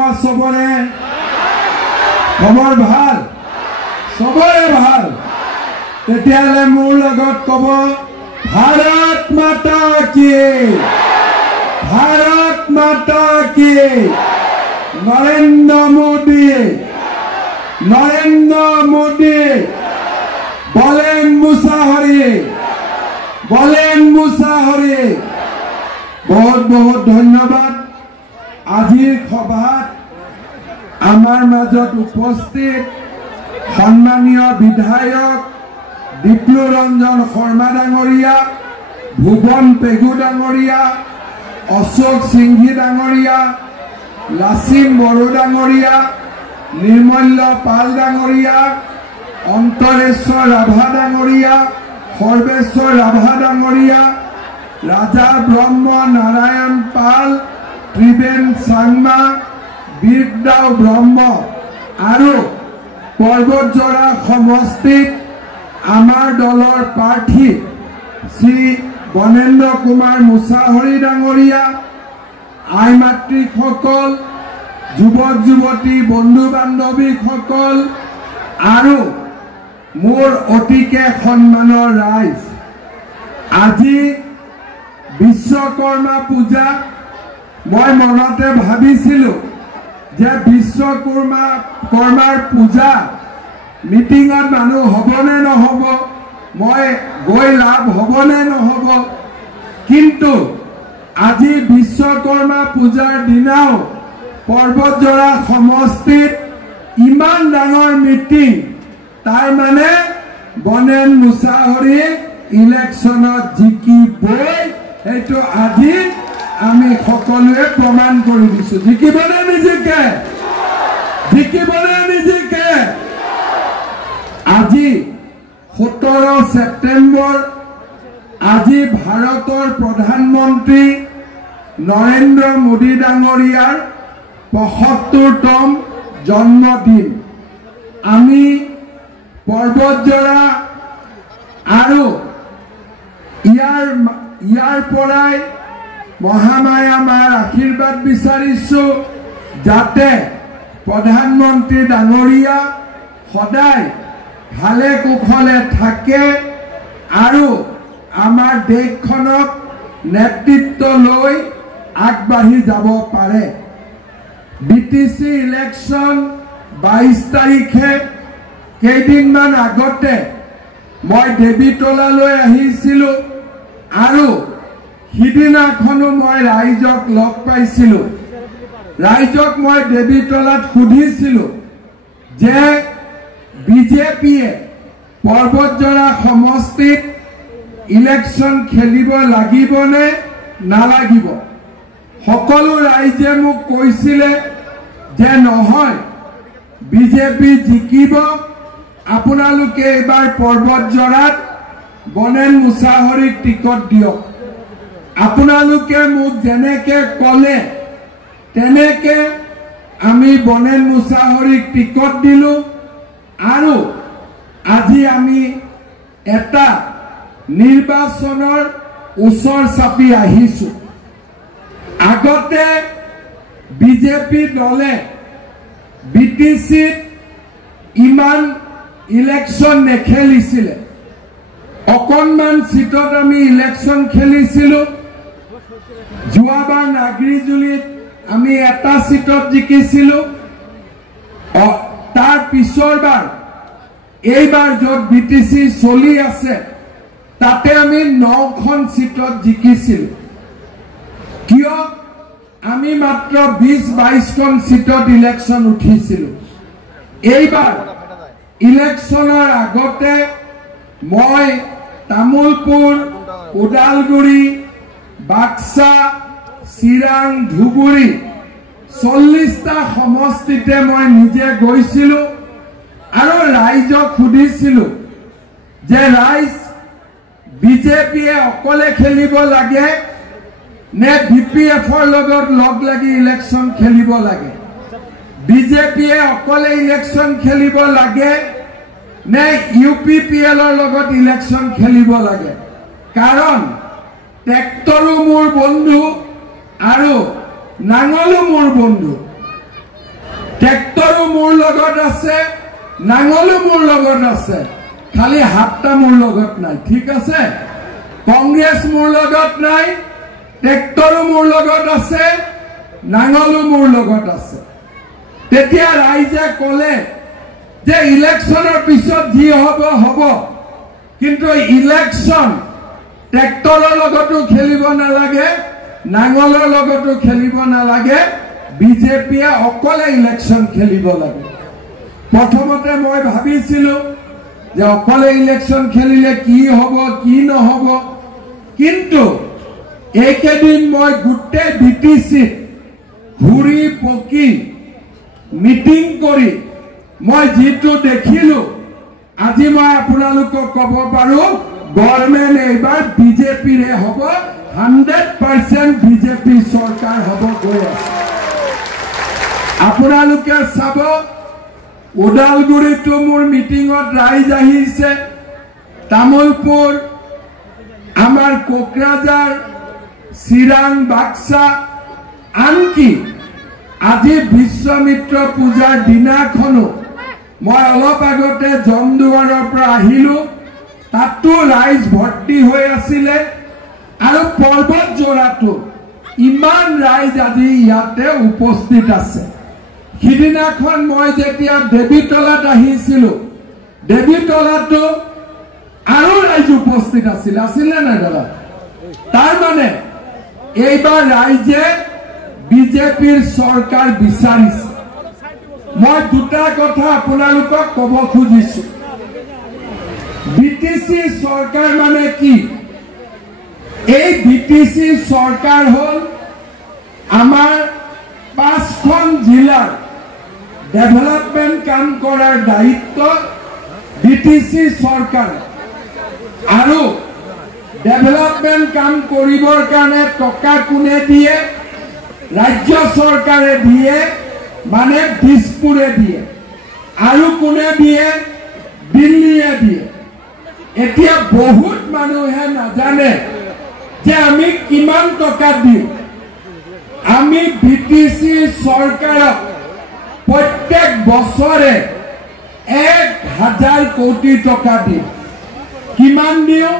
কেনেকুৱা সবৰে খবৰ ভাল সবৰে ভাল তেতিয়ালে মোৰ লগত কব ভাৰত মাতা কি নৰেন্দ্ৰ মোদী বলেন মুসাহৰি বহুত বহুত ধন্যবাদ আজিৰ সভাত আমাৰ মাজত উপস্থিত সম্মানীয় বিধায়ক ডিপ্লু ৰঞ্জন শৰ্মা ডাঙৰীয়া ভুৱন পেগু ডাঙৰীয়া অশোক সিংঘি ডাঙৰীয়া লাচিম বড়ো ডাঙৰীয়া নিৰ্মল্য পাল ডাঙৰীয়া অন্তৰেশ্বৰ ৰাভা ডাঙৰীয়া সৰ্বেশ্বৰ ৰাভা ডাঙৰীয়া ৰাজা ব্ৰহ্ম নাৰায়ণ পাল ত্ৰিবেণ চাংমা বীৰদাও ব্ৰহ্ম আৰু পৰ্বতজৰা সমষ্টিত আমাৰ দলৰ প্ৰাৰ্থী শ্ৰী বনেন্দ্ৰ কুমাৰ মুছাহৰি ডাঙৰীয়া আই মাতৃসকল যুৱক যুৱতী বন্ধু বান্ধৱীসকল আৰু মোৰ অতিকে সন্মানৰ ৰাইজ আজি বিশ্বকৰ্মা পূজা মই মনতে ভাবিছিলো যে বিশ্বকৰ্মাৰ পূজা মিটিঙত মানুহ হবনে নহব মই গৈ লাভ হবনে নহব কিন্তু আজি বিশ্বকৰ্মা পূজাৰ দিনাও পৰ্বতজৰা সমষ্টিত ইমান ডাঙৰ মিটিং তাৰ মানে বনেন মুছাহৰি ইলেকশ্যনত জিকিবই এইটো আজি আমি সকলোৱে প্ৰমাণ কৰি দিছো জিকিবনে নিজিকে আজি 17 ছেপ্টেম্বৰ আজি ভাৰতৰ প্ৰধানমন্ত্ৰী নৰেন্দ্ৰ মোদী ডাঙৰীয়াৰ ৭৫তম জন্মদিন আমি পৰ্বতজৰা আৰু ইয়াৰ পৰাই মহামায়া মাৰ আশীৰ্বাদ বিচাৰিছো যাতে প্ৰধানমন্ত্ৰী ডাঙৰীয়া সদায় ভালে কুশলে থাকে আৰু আমাৰ দেশখনক নেতৃত্ব লৈ আগবাঢ়ি যাব পাৰে বিটিসি ইলেকশ্যন 22 তাৰিখে কেইদিনমান আগতে মই দেৱীতলালৈ আহিছিলো আৰু সিদিনাখনো মই ৰাইজক লগ পাইছিলো ৰাইজক মই দেৱীতলাত সুধিছিলো যে বিজেপিয়ে পৰ্বতজৰা সমষ্টিত ইলেকশ্যন খেলিব লাগিবনে নালাগিব সকলো ৰাইজে মোক কৈছিলে যে নহয় বিজেপি জিকিব আপোনালোকে এবাৰ পৰ্বতজৰাত বনেন মুছাহৰিক টিকট দিয়ক আপোনালোকে মোক যেনেকে কলে তেনেকে আমি বনেন মুছাহৰিক টিকট দিলো আৰু আজি আমি এটা নিৰ্বাচনৰ ওচৰ চাপি আহিছো আগতে বিজেপি দলে বিটিসিত ইমান ইলেকশ্যন নেখেলিছিলে অকণমান সিটত আমি ইলেকশ্যন খেলিছিলো যোৱাবাৰ নাগৰিজুলিত আমি এটা সিটত জিকিছিলো তাৰ পিছৰবাৰ এইবাৰ যত বিটিসি চলি আছে তাতে আমি 9খন সিটত জিকিছিলো কিয় আমি মাত্ৰ 20-22খন সিটত ইলেকশ্যন উঠিছিলো এইবাৰ ইলেকশ্যনৰ আগতে মই তামুলপুৰ ওদালগুৰি বাক্সা চিৰাং ধুবুৰী 40টা সমষ্টিতে মই নিজে গৈছিলো আৰু ৰাইজক সুধিছিলো যে ৰাইজ বিজেপিয়ে অকলে খেলিব লাগে নে বিপিএফৰ লগত লগ লাগি ইলেকশ্যন খেলিব লাগে বিজেপিয়ে অকলে ইলেকশ্যন খেলিব লাগে নে ইউপিপিএলৰ লগত ইলেকশ্যন খেলিব লাগে কাৰণ ট্ৰেক্টৰো মোৰ বন্ধু আৰু নাঙলো মোৰ বন্ধু ট্ৰেক্টৰো মোৰ লগত আছে, নাঙলো মোৰ লগত আছে, খালি হাতটা মোৰ লগত নাই। ঠিক আছে, কংগ্ৰেছ মোৰ লগত নাই, ট্ৰেক্টৰো মোৰ লগত আছে, নাঙলো মোৰ লগত আছে। তেতিয়া ৰাইজে ক'লে যে ইলেকশ্যনৰ পিছত যি হ'ব হ'ব, কিন্তু ইলেকশ্যন ট্ৰেক্টৰৰ লগতো খেলিব নালাগে, নাঙলৰ লগতো খেলিব নালাগে, বিজেপিয়ে অকলে ইলেকশ্যন খেলিব লাগে। প্ৰথমতে মই ভাবিছিলো যে অকলে ইলেকশ্যন খেলিলে কি হ'ব কি নহ'ব, কিন্তু এইকেইদিন মই গোটেই বিটিচিত ঘূৰি পকি মিটিং কৰি মই যিটো দেখিলো, আজি মই আপোনালোকক ক'ব পাৰো গভৰ্ণমেণ্ট এইবাৰ বিজেপিৰে হ'ব, 100% বিজেপি চৰকাৰ হ'ব গৈ আছে। আপোনালোকে চাব, ওদালগুৰিতো মোৰ মিটিঙত ৰাইজ আহিছে, তামোলপুৰ, আমাৰ কোকৰাঝাৰ, চিৰাং, বাক্সা, আনকি আজি বিশ্বমিত্ৰ পূজাৰ দিনাখনো মই অলপ আগতে জমদুৱাৰৰ পৰা আহিলো, তাতো ৰাইজ ভৰ্তি হৈ আছিলে, আৰু পৰ্বত জোৰাটো ইমান ৰাইজ আজি ইয়াতে উপস্থিত আছে। সিদিনাখন মই যেতিয়া দেৱীতলাত আহিছিলো, দেৱীতলাতো আৰু ৰাইজ উপস্থিত আছিল নে নাই দাদা? তাৰ মানে এইবাৰ ৰাইজে বিজেপিৰ চৰকাৰ বিচাৰিছে। মই দুটা কথা আপোনালোকক ক'ব খুজিছো। বিটিচি চৰকাৰ মানে কি? এই বিটিচি চৰকাৰ হ'ল আমাৰ 5খন জিলাৰ ডেভেলপমেণ্ট কাম কৰাৰ দায়িত্ব বিটিচি চৰকাৰ, আৰু ডেভেলপমেণ্ট কাম কৰিবৰ কাৰণে টকা কোনে দিয়ে? ৰাজ্য চৰকাৰে দিয়ে, মানে দিছপুৰে দিয়ে, আৰু কোনে দিয়ে? দিল্লীয়ে দিয়ে। এতিয়া বহুত মানুহে নাজানে যে আমি কিমান টকা দিওঁ। আমি বিটিচি চৰকাৰক প্ৰত্যেক বছৰে 1000 কোটি টকা দিওঁ। কিমান দিওঁ?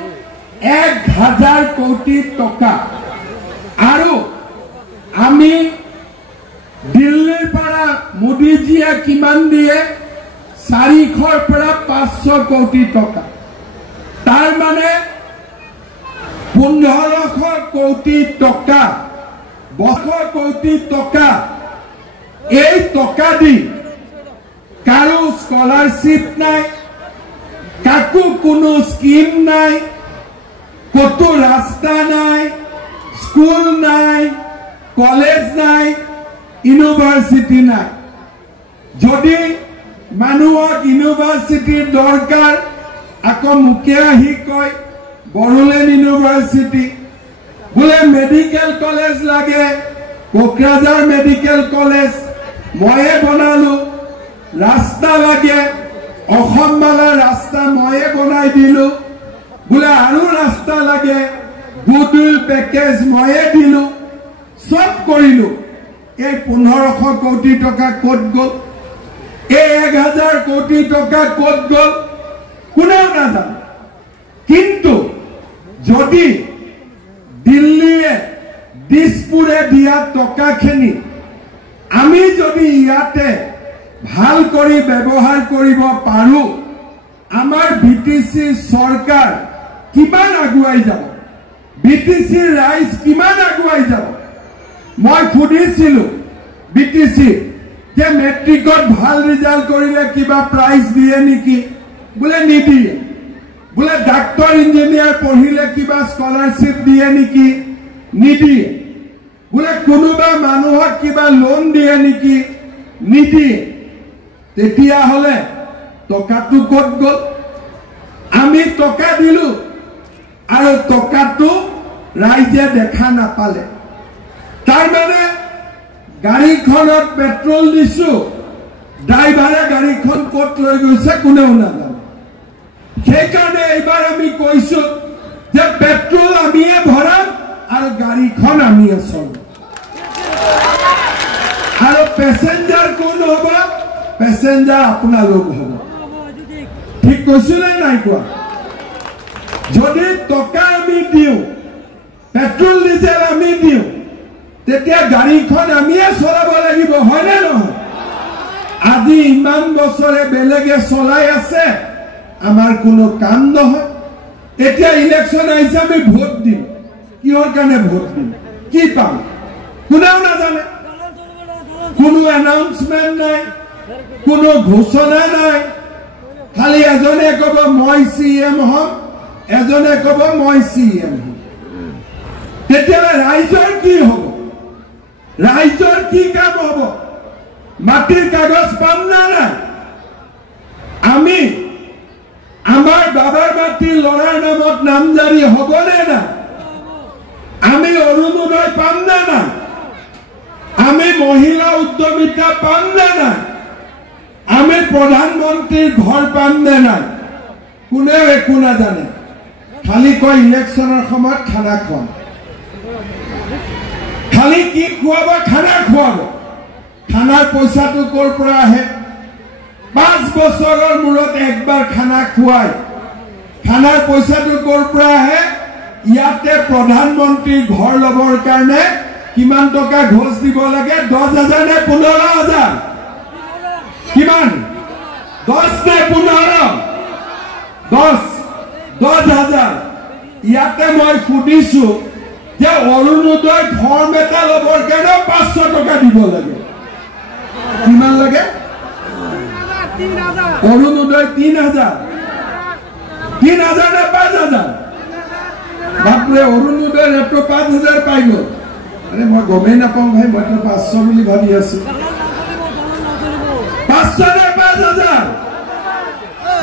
1000 কোটি টকা। আৰু আমি দিল্লীৰ পৰা মোদীজীয়ে কিমান দিয়ে? 400ৰ পৰা 500 কোটি টকা। তাৰ মানে 1500 কোটি টকা, 200 কোটি টকা। এই টকা দি কাৰো স্কলাৰশ্বিপ নাই, কাকো কোনো স্কিম নাই, কতো ৰাস্তা নাই, স্কুল নাই, কলেজ নাই, ইউনিভাৰ্চিটি নাই। যদি মানুহক ইউনিভাৰ্চিটিৰ দৰকাৰ, আকৌ মুখে আহি কয় বড়োলেণ্ড ইউনিভাৰ্চিটি, বোলে মেডিকেল কলেজ লাগে, কোকৰাঝাৰ মেডিকেল কলেজ ময়ে বনালো, ৰাস্তা লাগে, অসমবালা ৰাস্তা ময়ে বনাই দিলো, বোলে আৰু ৰাস্তা লাগে, গুডউইল পেকেজ ময়ে দিলো, সব কৰিলো। এই 1500 কোটি টকা ক'ত গ'ল? এই 1000 কোটি টকা ক'ত গ'ল? কোনেও নাজানে। কিন্তু যদি দিল্লীয়ে দিছপুৰে দিয়া টকাখিনি আমি যদি ইয়াতে ভাল কৰি ব্যৱহাৰ কৰিব পাৰো, আমাৰ বিটিচি চৰকাৰ কিমান আগুৱাই যাব, বিটিচি ৰাইজ কিমান আগুৱাই যাব। মই সুধিছিলো বিটিচি যে মেট্ৰিকত ভাল ৰিজাল্ট কৰিলে কিবা প্ৰাইজ দিয়ে নেকি? বোলে নিদিয়ে। বোলে ডাক্তৰ ইঞ্জিনিয়াৰ পঢ়িলে কিবা স্কলাৰশ্বিপ দিয়ে নেকি? নিদিয়ে। বোলে কোনোবা মানুহক কিবা লোন দিয়ে নেকি? নিদিয়ে। তেতিয়াহ'লে টকাটো ক'ত গ'ল? আমি টকা দিলো আৰু টকাটো ৰাইজে দেখা নাপালে। তাৰ মানে গাড়ীখনত পেট্ৰল দিছো, ড্ৰাইভাৰে গাড়ীখন ক'ত লৈ গৈছে কোনেও নাজানে। সেইকাৰণে এইবাৰ আমি কৈছো যে পেট্ৰল আমিয়ে ভৰাম আৰু গাড়ীখন আমিয়ে চলাম। আৰু পেসেঞ্জাৰ কোন হ'ব পেসেঞ্জাৰ আপোনালোক হ'ব ঠিক কৈছনে নাই কোৱা যদি টকা আমি দিও পেট্ৰল ডিজেল আমি দিও তেতিয়া গাড়ীখন আমিয়ে চলাব লাগিব হয় না নহয় আজি ইমান বছৰে বেলেগে চলাই আছে আমাৰ কোনো কাম নহয় এতিয়া ইলেকশন আইছে আমি ভোট দিম কিহৰ কাৰণে ভোট দিম কি পাম কোনেও নাজানে কোনো এনাউন্সমেন্ট নাই কোনো ঘোষণা নাই খালি এজনে কব মই সিএম হম এজনে কব মই সিএম হম তেতিয়া ৰাইজৰ কি হ'ব ৰাইজৰ কি কাম হ'ব মাটিৰ কাগজ পাম না নাই আমি আমাৰ বাবাৰ মাটিৰ লৰাৰ নামত নামজাৰি হ'বনে না আমি অৰুণোদয় পাম না না আমি মহিলা উদ্যমিতা পাম না না আমি প্ৰধানমন্ত্ৰীৰ ঘৰ পাম না নাই কোনেও একো নাজানে খালি কয় ইলেকশ্যনৰ সময়ত খানা খুৱাম খালি কি খুৱাব খানা খুৱাব খানাৰ পইচাটো ক'ৰ পৰা আহে 5 বছৰৰ মূৰত একবাৰ খানা খুৱাই খানাৰ পইচাটো ক'ৰ পৰা আহে ইয়াতে প্ৰধানমন্ত্ৰীৰ ঘৰ ল'বৰ কাৰণে কিমান টকা ঘোষ দিব লাগে 10,000 নে 15,000 কিমান 10 নে 15 10,000 ইয়াতে মই সুধিছো যে অৰুণোদয় ফৰ্ম এটা ল'বৰ কাৰণে 500 টকা দিব লাগে কিমান লাগে অৰুণোদয় 3,000 নে 5,000 বাপৰে অৰুণোদয় এটো 5,000 পাই গ'ল আরে মই গমেই নাপাওঁ ভাই মই তো 500 বুলি ভাবি আছো 500 নে 5,000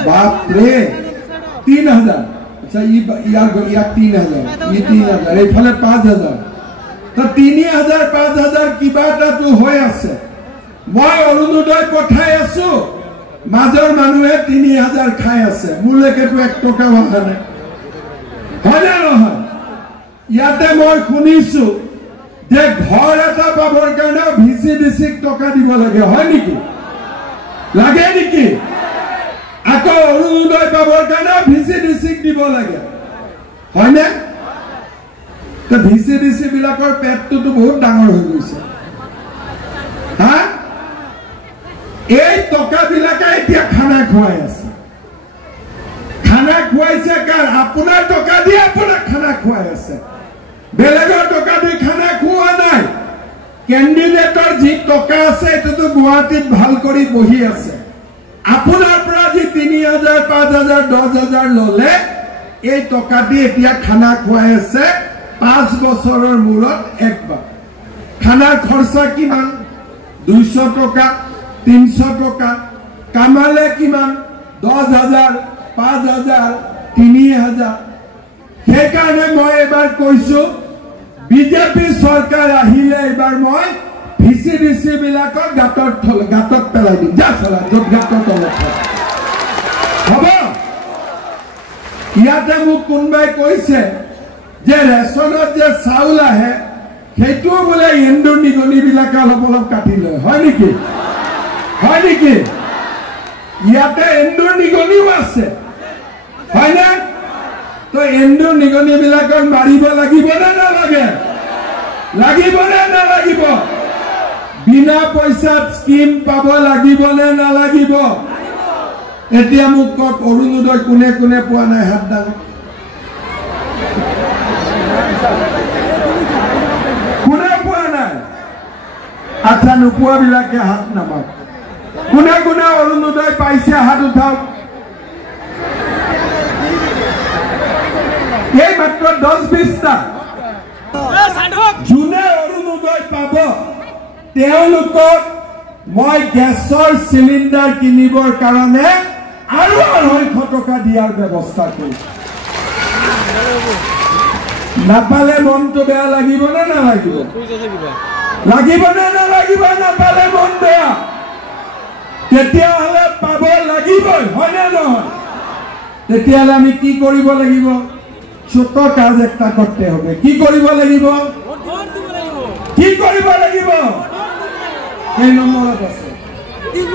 বাপৰে 3,000 আচ্ছা ইয়াৰ 3,000 ই 3,000 এইফালে 5,000 তো 3,000 5,000 কিবা এটাটো হৈ আছে মই অৰুণোদয় পঠাই আছো মাজৰ মানুহে 3,000 খাই আছে মূলেকেটো 1 টকা অহা নাই হয় না নহয় ইয়াতে মই শুনিছো যে ঘৰ এটা পাবৰ কাৰণে ভিচিডিসিক টকা দিব লাগে হয় নেকি লাগে নেকি আকৌ অৰুণোদয় পাবৰ কাৰণে ভিচিডিসিক দিব লাগে হয় না তো ভিচিডিসি বিলাকৰ পেটটো বহুত ডাঙৰ হৈ গৈছে হা এই টকা বিলাকে এতিয়া খানা খুৱাই আছে খানা খুৱাইছে কাৰ আপোনাৰ টকা দি আপোনাক খানা খুৱাই আছে বেলেগৰ টকা দি খানা খুওৱা নাই কেণ্ডিডেটৰ যি টকা আছে এটো গুৱাহাটীত ভাল কৰি বহি আছে আপোনাৰ পৰা যি 3,000 5,000 10,000 ললে এই টকা দি এতিয়া খানা খুৱাই আছে 5 বছৰৰ মূৰত একবাৰ খানাৰ খৰচা কিমান 200 টকা 300 টকা কামালে কিমান 10,000 5,000 3,000 সেইকাৰণে মই এবাৰ কৈছো বিজেপি চৰকাৰ আহিলে এবাৰ মই ভিচিডিসি বিলাকক গাতত পেলাই দিম যা চলা য'ত গাতত তলত হ'ব ইয়াতে মোক কোনবাই কৈছে যে ৰেচনত যে চাউল আহে সেইটো বোলে এন্দুৰ নিগনি বিলাকে অলপ অলপ কাটি লয় হয় নেকি ইয়াতে এন্দুৰ নিগনিও আছে হয় না তো এন্দুৰ নিগনি বিলাকক মাৰিব লাগিব না নালাগে লাগিব বিনা পইচাত স্কিম পাব লাগিব না নালাগিব এতিয়া মোক কওক অৰুণোদয় কোনে কোনে পোৱা নাই হাত দাঙ কোনে পোৱা নাই আচ্ছা নোপোৱা বিলাকে হাত নামাওক কোনে কোনে অৰুণোদয় পাইছে হাত উঠাওক এই মাত্ৰ 10-20টা যোনে অৰুণোদয় পাব তেওঁলোকক মই গেছৰ সিলিন্ডাৰ কিনিবৰ কাৰণে আৰু 200 টকা দিয়াৰ ব্যৱস্থা কৰিম নাপালে মনটো বেয়া লাগিব না নালাগিব নাপালে মন বেয়া তেতিয়াহ'লে পাব লাগিবই হয় না নহয় তেতিয়াহ'লে আমি কি কৰিব লাগিব ছোট কাজ একটা কৰতে হবে কি কৰিব লাগিব এই নম্বৰত আছে 3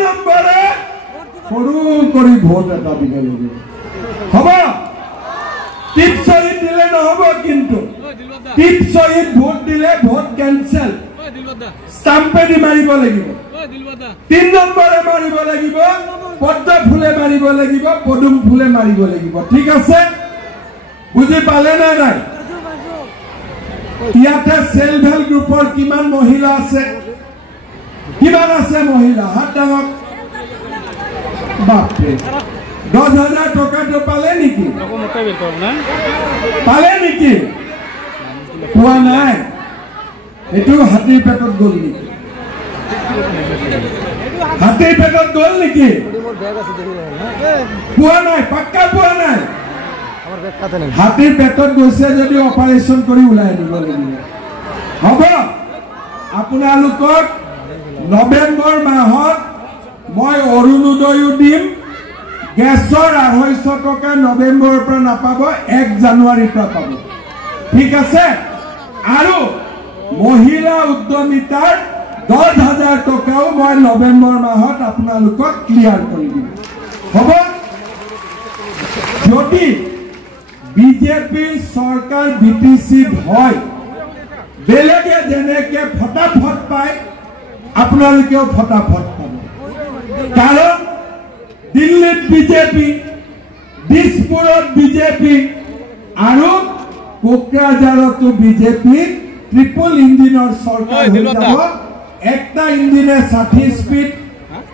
নম্বৰে সৰু কৰি ভোট এটা দিব লাগিব হ'ব টিপ শহীদ দিলে নহ'ব কিন্তু টিপ শহীদ ভোট দিলে ভোট কেনসেল স্টাম্পেদি মাৰিব লাগিব 3 নম্বৰে মাৰিব লাগিব পদ্ম ফুলে মাৰিব লাগিব পদুম ফুলে মাৰিব লাগিব ঠিক আছে বুজি পালে না নাই ইয়াতে সেলফ হেল্প গ্ৰুপৰ কিমান মহিলা আছে কিমান আছে মহিলা হাত ডাঙক বাপৰে 10,000 টকাটো পালে নেকি পোৱা নাই এইটো হাতীৰ পেটত গ'ল নেকি পোৱা নাই পাক্কা পোৱা নাই হাতীৰ পেটত গৈছে যদি অপাৰেশ্যন কৰি ওলাই দিব লাগিব হ'ব আপোনালোকক নৱেম্বৰ মাহত মই অৰুণোদয়ো দিম গেছৰ 250 টকা নৱেম্বৰৰ পৰা নাপাব 1 জানুৱাৰীৰ পৰা পাব ঠিক আছে আৰু মহিলা উদ্যমিতাৰ 10,000 টকাও মই নৱেম্বৰ মাহত আপোনালোকক ক্লিয়াৰ কৰি দিম হ'ব যদি বিজেপিৰ চৰকাৰ বিটিসি হয় বেলেগে যেনেকে ফটাফট পায় আপোনালোকেও ফটাফট পাব কাৰণ দিল্লীত বিজেপি দিছপুৰত বিজেপি আৰু কোকৰাঝাৰতো বিজেপি ট্ৰিপল ইঞ্জিনৰ চৰকাৰ হৈ যাব একটা ইঞ্জিনে 60 স্পিড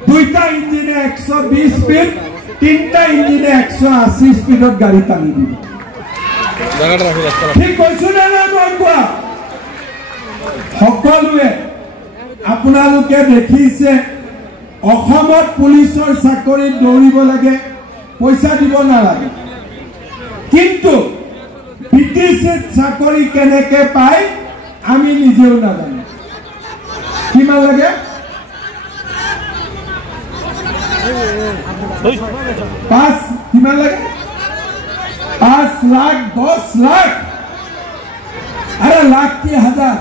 দুইটা ইঞ্জিনে 120 স্পিড তিনটা ইঞ্জিনে 180 স্পিডত গাড়ী টানি দিব ঠিক কৈছো না মই কোৱা সকলোৱে আপোনালোকে দেখিছে অসমত পুলিচৰ চাকৰিত দৌৰিব লাগে পইচা দিব নালাগে কিন্তু বিটিসিত চাকৰি কেনেকে পায় আমি নিজেও নাজানো কিমান লাগে 5 কিমান লাগে 5 লাখ 10 লাখ আরে লাখ কি হাজার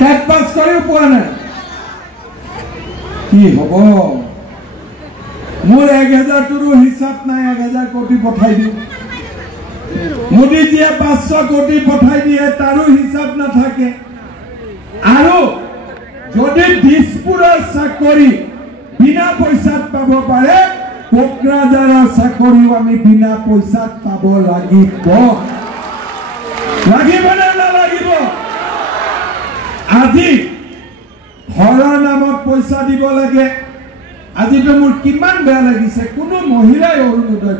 টেট পাস কৰিও পোৱা নাই কি হ'ব মোৰ 1000 টুৰো হিসাব নাই 1000 কোটি পঠাই দিও মোদীজিয়ে 500 কোটি পঠাই দিয়ে তাৰো হিসাব নাথাকে আৰু যদি দিছপুৰৰ চাকৰি বিনা পইচাত পাব পাৰে কোকৰাঝাৰৰ চাকৰিও আমি বিনা পইচাত পাব লাগিব না নালাগিব আজি ঘৰৰ নামত পইচা দিব লাগে আজিতো মোৰ কিমান বেয়া লাগিছে কোনো মহিলাই অৰুণোদয়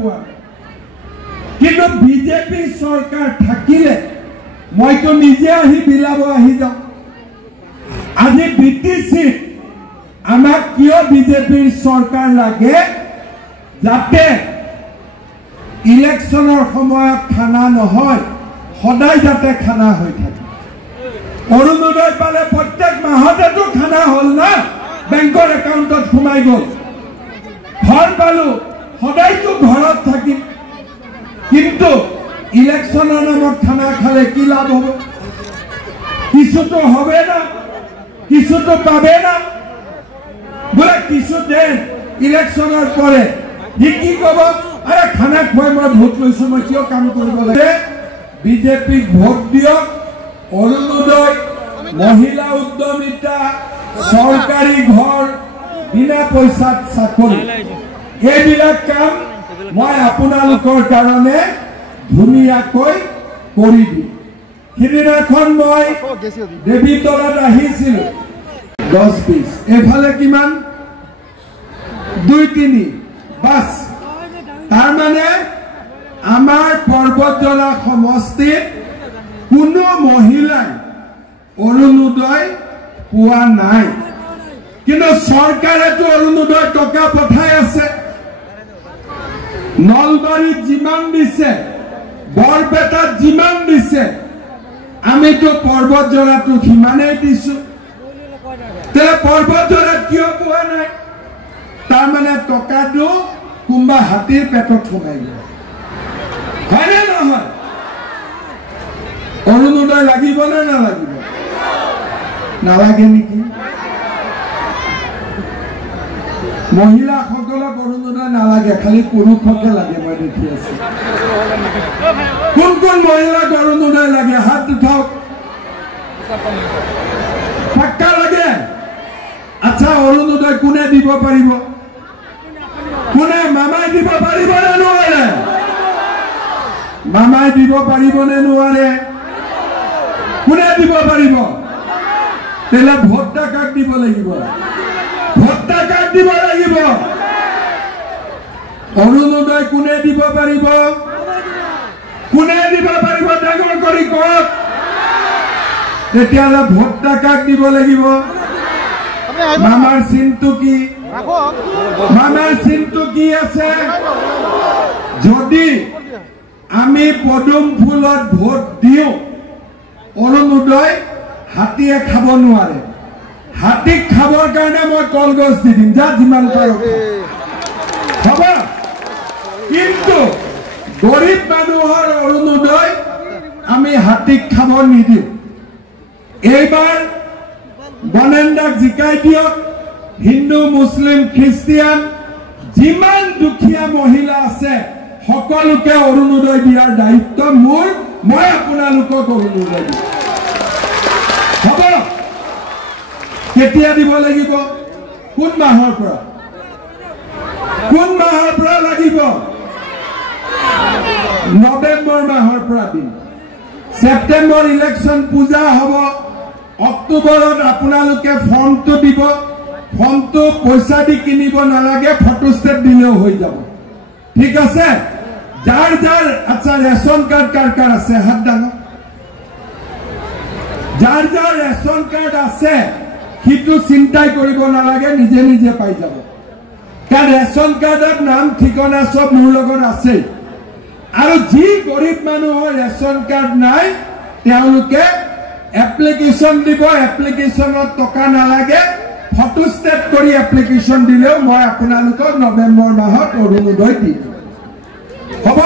পোৱা নাই কিন্তু বিজেপি চৰকাৰ থাকিলে মইতো নিজে আহি বিলাব আহি যাওঁ আজি বিটিসি আমাক কিয় বিজেপিৰ চৰকাৰ লাগে যাতে ইলেকশনৰ সময়ত খানা নহয় সদায় যাতে খানা হৈ থাকে অৰুণোদয় পালে প্ৰত্যেক মাহতেতো খানা হল না বেংকৰ একাউণ্টত সোমাই গল ঘৰ পালো সদায়তো ঘৰত থাকিম কিন্তু ইলেকশনৰ নামত খানা খালে কি লাভ হ'ব কিছুতো হবে না কিছুতো পাবে না বলে কিছু দেন ইলেকশনৰ পৰে কি কব আৰে খানা খুৱাই মই ভোট লৈছো মই কিয় কাম কৰিব লাগে বিজেপি ভোট দিয়ক অৰুণোদয় মহিলা উদ্যমিতা সৰকাৰি ঘৰ বিনা পয়সাত চাকৰি এইবিলাক কাম মই আপোনালোকৰ কাৰণে ধুনীয়াকৈ কৰি দিম সিদিনাখন মই দেৱীতলাত আহিছিল 10-20 এফালে কিমান 2-3 বাস তাৰ মানে আমাৰ পৰ্বতজলা সমষ্টিত কোনো মহিলাই অৰুণোদয় পোৱা নাই কিন্তু সৰকাৰেতো অৰুণোদয় টকা পঠাই আছে নলবাৰীত যিমান দিছে বৰপেটাত যিমান দিছে আমিতো পৰ্বতজলাটো সিমানেই দিছো তেলে পৰ্বতজলাত কিয় পোৱা নাই তাৰ মানে টকাটো কোনবা হাতীৰ পেটত সোমাই গ'ল লাগিব নে নালাগিব? নালাগে নেকি? মহিলাসকলক অৰুণোদয় নালাগে, খালি পুৰুষকে লাগে। মই দেখি আছো। কোন কোন মহিলাক অৰুণোদয় লাগে? হাত উঠাওক। পাক্কা লাগে? আচ্ছা, অৰুণোদয় কোনে দিব পাৰিব? কোনে? মামাই দিব পাৰিব নে নোৱাৰে? মামাই দিব পাৰিব নে নোৱাৰে? কোনে দিব পাৰিব? তেলে ভোটটা কাক দিব লাগিব? ভোটটা কাক দিব লাগিব? অৰুণোদয় কোনে দিব পাৰিব? কোনে দিব পাৰিব? ডাঙৰ কৰি কওক। তেতিয়াহ'লে ভোটটা কাক দিব লাগিব? মামাৰ চিনটো কি? মামাৰ চিনটো কি আছে? যদি আমি পদুম ফুলত ভোট দিওঁ, অৰুণোদয় হাতীয়ে খাব নোৱাৰে। হাতীক খাবৰ কাৰণে মই কলগছ দি দিম, যা যিমান পাৰো হ'ব। কিন্তু গৰীব মানুহৰ অৰুণোদয় আমি হাতীক খাব নিদিওঁ। এইবাৰ বনেন্দাক জিকাই দিয়ক। হিন্দু, মুছলিম, খ্ৰীষ্টিয়ান যিমান দুখীয়া মহিলা আছে সকলোকে অৰুণোদয় দিয়াৰ দায়িত্ব মোৰ। মই আপোনালোকক অৰুণোদয় দিম। হ'ব? কেতিয়া দিব লাগিব? কোন মাহৰ পৰা? কোন মাহৰ পৰা লাগিব? নৱেম্বৰ মাহৰ পৰা দিম। ছেপ্টেম্বৰ ইলেকশ্যন পূজা হ'ব। অক্টোবৰত আপোনালোকে ফৰ্মটো দিব। ফৰ্মটো পইচা দি কিনিব নালাগে, ফটোষ্টেট দিলেও হৈ যাব। ঠিক আছে? যাৰ যাৰ আচ্ছা ৰেচন কাৰ্ড কাৰ কাৰ আছে? হাত দাঙক। যাৰ যাৰ ৰেচন কাৰ্ড আছে সিটো চিন্তাই কৰিব নালাগে, নিজে নিজে পাই যাব। কাৰণ ৰেচন কাৰ্ডত নাম ঠিকনা চব মোৰ লগত আছে। আৰু যি গৰীব মানুহৰ ৰেচন কাৰ্ড নাই তেওঁলোকে এপ্লিকেশ্যন দিব। এপ্লিকেশ্যনত টকা নালাগে, ফটোষ্টেট কৰি এপ্লিকেশ্যন দিলেও মই আপোনালোকক নৱেম্বৰ মাহত অৰুণোদয় দিম। হ'ব?